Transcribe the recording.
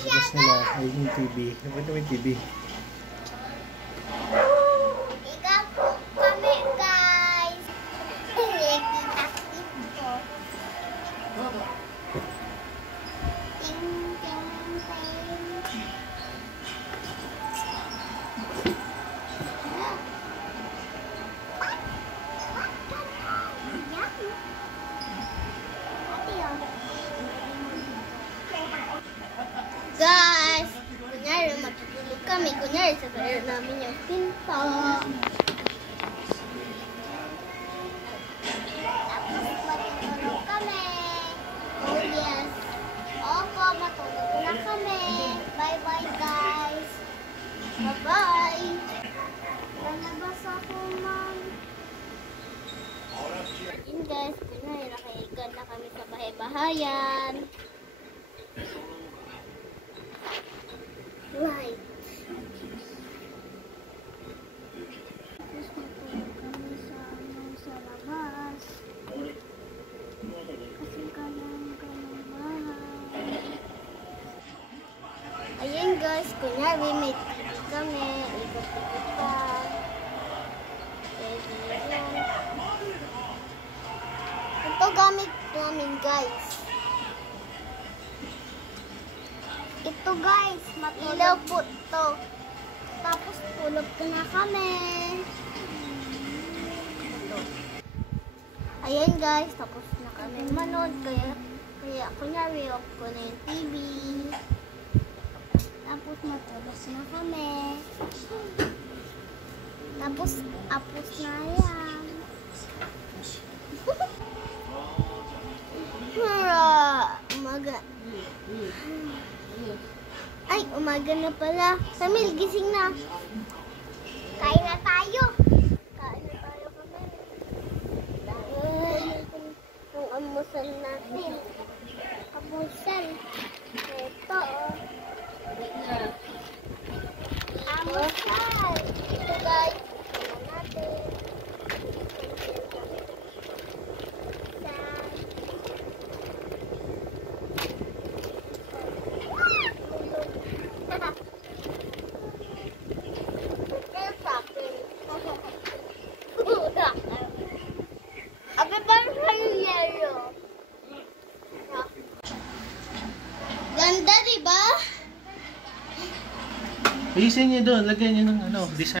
Tapos nila ay yung TV. Dapat may TV. Ikaw po kami, guys. Kita dito. Ting, ting, ting. Guys, kunyari matutulog kami. Kunyari sasayaw namin yung pinto. Tapos matutulog kami. Oh yes. Opo, matulog na kami. Bye-bye guys. Bye-bye. Lalabas ako, ma'am. Yun guys, kunyari nakahiga na kami sa bahay-bahayan. Light. Tapos matulog kami sa labas. Kasi kailangan bahay. Ayun guys, kunyari may TV kami. Ikot-ikot pa. Pwede yun. Ito gamit namin guys. Ito guys, ilaw po ito. Tapos tulog na kami. Ayan guys, tapos na kami manood. Kaya kunyari off ko na yung TV. Tapos matulog na kami. Tapos apos na yan. Umaga. Ay, umaga na pala. Samil, gising na. Kain na tayo. Kain na tayo kami. Ang amusal natin. Amusal. Ito, oh. Amusal. Ito, guys. Kain natin. Ayusin niyo doon. Lagyan niyo ng design.